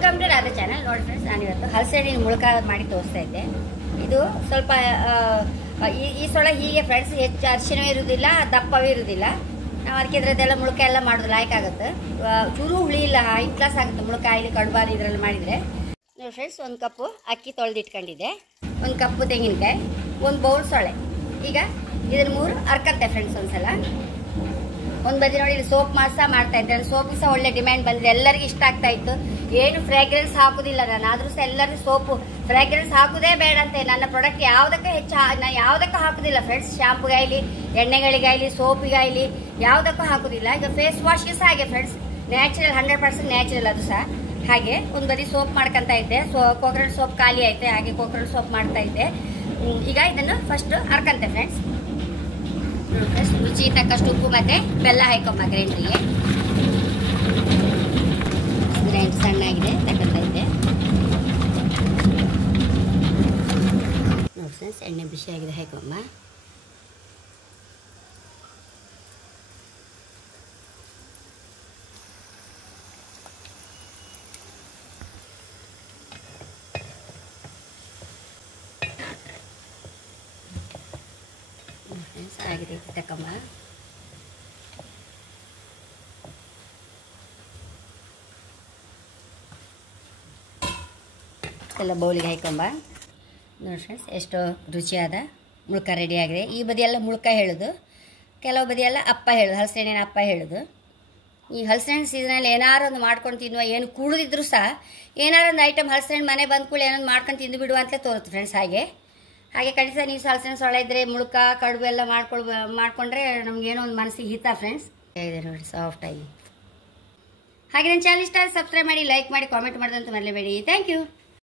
Welcome to Radha channel. ನೋಡಿ friends, ನಾನಿವತ್ತು ಹಲಸೆಹಣ್ಣಿನ ಮುಳುಕ ಮಾಡಿ ತೋರಿಸ್ತಾ ಇದ್ದೆ. ಇದು ಸ್ವಲ್ಪ ಈ ಸೊಳ ಹೀಗೆ ಫ್ರೆಂಡ್ಸ್, ಹೆಚ್ಚು ಅರಿಶಿನವೂ ಇರುವುದಿಲ್ಲ, ದಪ್ಪವೂ ಇರುವುದಿಲ್ಲ. ನಾವು ಅದಕ್ಕೆ ಇದ್ರದ್ದೆಲ್ಲ ಮುಳುಕ ಎಲ್ಲ ಮಾಡೋದು ಲಾಯ್ಕ್ ಆಗುತ್ತೆ. ಚೂರು ಹುಳಿ ಇಲ್ಲ, ಹೈ ಕ್ಲಾಸ್ ಆಗುತ್ತೆ ಮುಳುಕ. ಇಲ್ಲಿ ಕಡುಬಾರಿ ಇದರಲ್ಲಿ ಮಾಡಿದರೆ ನೋಡಿ ಫ್ರೆಂಡ್ಸ್, 1 ಕಪ್ಪು ಅಕ್ಕಿ ತೊಳೆದಿಟ್ಕೊಂಡಿದ್ದೆ, 1 ಕಪ್ಪು ತೆಂಗಿನಕಾಯಿ, 1 ಬೌಲ್ ಸೊಳ್ಳೆ. ಈಗ ಇದನ್ನು 3 ಅರ್ಕತ್ತೆ ಫ್ರೆಂಡ್ಸ್. ಒಂದ್ಸಲ ಒಂದು ಬದಿ ನೋಡಿ, ಇಲ್ಲಿ ಸೋಪ್ ಮಾಡ್ತಾ ಇದ್ದೆ. ಸೋಪಿಗೆ ಸಹ ಒಳ್ಳೆ ಡಿಮ್ಯಾಂಡ್ ಬಂದಿದೆ, ಎಲ್ಲರಿಗೂ ಇಷ್ಟ ಆಗ್ತಾ ಇತ್ತು. ಏನು ಫ್ರಾಗ್ರೆನ್ಸ್ ಹಾಕುದಿಲ್ಲ ನಾನು, ಆದ್ರೂ ಸಹ ಎಲ್ಲರಿಗೂ ಸೋಪು ಫ್ರಾಗ್ರೆನ್ಸ್ ಹಾಕುದೇ ಬೇಡ ಅಂತ ನನ್ನ ಪ್ರಾಡಕ್ಟ್ ಯಾವುದಕ್ಕೆ ನಾನು ಯಾವುದಕ್ಕೂ ಹಾಕುದಿಲ್ಲ ಫ್ರೆಂಡ್ಸ್. ಶಾಂಪುಗಾಗಲಿ, ಎಣ್ಣೆಗಳಿಗಾಗಲಿ, ಸೋಪಿಗಾಗಲಿ ಯಾವುದಕ್ಕೂ ಹಾಕುದಿಲ್ಲ. ಈಗ ಫೇಸ್ ವಾಶ್ಗೆ ಸಹ ಹಾಗೆ ಫ್ರೆಂಡ್ಸ್, ನ್ಯಾಚುರಲ್, 100% ನ್ಯಾಚುರಲ್ ಅದು ಸಹ. ಹಾಗೆ ಒಂದು ಬದಿ ಸೋಪ್ ಮಾಡ್ಕೊಂತ ಇದ್ದೆ. ಕೋಕೋನಟ್ ಸೋಪ್ ಖಾಲಿ ಐತೆ, ಹಾಗೆ ಕೋಕೋನಟ್ ಸೋಪ್ ಮಾಡ್ತಾ ಇದ್ದೆ. ಈಗ ಇದನ್ನು ಫಸ್ಟ್ ಅರ್ಕಂತೆ ಫ್ರೆಂಡ್ಸ್. ರುಚಿಗೆ ತಕ್ಕಷ್ಟು ಉಪ್ಪು ಮತ್ತೆ ಬೆಲ್ಲ ಹಾಕೊಂಬ ಗ್ರೈಂಡ್ರಿಗೆ. ಗ್ರೈಂಡ್ ಸಣ್ಣಾಗಿದೆ, ತಗೊಂತ ಇದ್ದೆ ನೋಡಿ ಫ್ರೆಂಡ್ಸ್. ಎಣ್ಣೆ ಬಿಸಿಯಾಗಿದೆ, ಹಾಕೊಂಬ. ಆಗಿದೆ, ತಕ್ಕಮ್ಮ. ಎಲ್ಲ ಬೌಲಿಗೆ ಹಾಕೊಂಬ. ನೋಡಿ ಫ್ರೆಂಡ್ಸ್, ಎಷ್ಟು ರುಚಿಯಾದ ಮುಳ್ಕ ರೆಡಿ ಆಗಿದೆ. ಈ ಬದಿಯೆಲ್ಲ ಮುಳ್ಕ ಹೇಳೋದು, ಕೆಲವು ಬದಿಯೆಲ್ಲ ಅಪ್ಪ ಹೇಳೋದು, ಹಲಸೆಹಣ್ಣಿನ ಅಪ್ಪ ಹೇಳೋದು. ಈ ಹಲಸೆಹಣ್ಣು ಸೀಸನಲ್ಲಿ ಏನಾರು ಒಂದು ಮಾಡ್ಕೊಂಡು ತಿನ್ನುವ, ಏನು ಕೂಡದಿದ್ರು ಸಹ ಏನಾರು ಒಂದು ಐಟಮ್ ಹಲಸೆಹಣ್ಣು ಮನೆ ಬಂದ ಕೂಡ ಏನೊಂದು ಮಾಡ್ಕೊಂಡು ತಿಂದು ಬಿಡುವ ಅಂತಲೇ ತೋರುತ್ತೆ ಫ್ರೆಂಡ್ಸ್. ಹಾಗೆ ಖಂಡಿತ ನೀವು ಹಲಸಿನ ಸೊಳ್ಳೆ ಇದ್ದರೆ ಮುಳುಕ ಕಡುಬು ಎಲ್ಲ ಮಾಡ್ಕೊಂಡ್ರೆ ನಮ್ಗೇನೋ ಒಂದು ಮನಸ್ಸಿಗೆ ಹಿತ ಫ್ರೆಂಡ್ಸ್. ಇದೆ ನೋಡಿ, ಸಾಫ್ಟಾಗಿ. ಹಾಗೆ ನನ್ನ ಚಾನಲ್ ಇಷ್ಟ ಸಬ್ಸ್ಕ್ರೈಬ್ ಮಾಡಿ, ಲೈಕ್ ಮಾಡಿ, ಕಾಮೆಂಟ್ ಮಾಡೋದಂತ ಮರಲೇಬೇಡಿ. Thank you.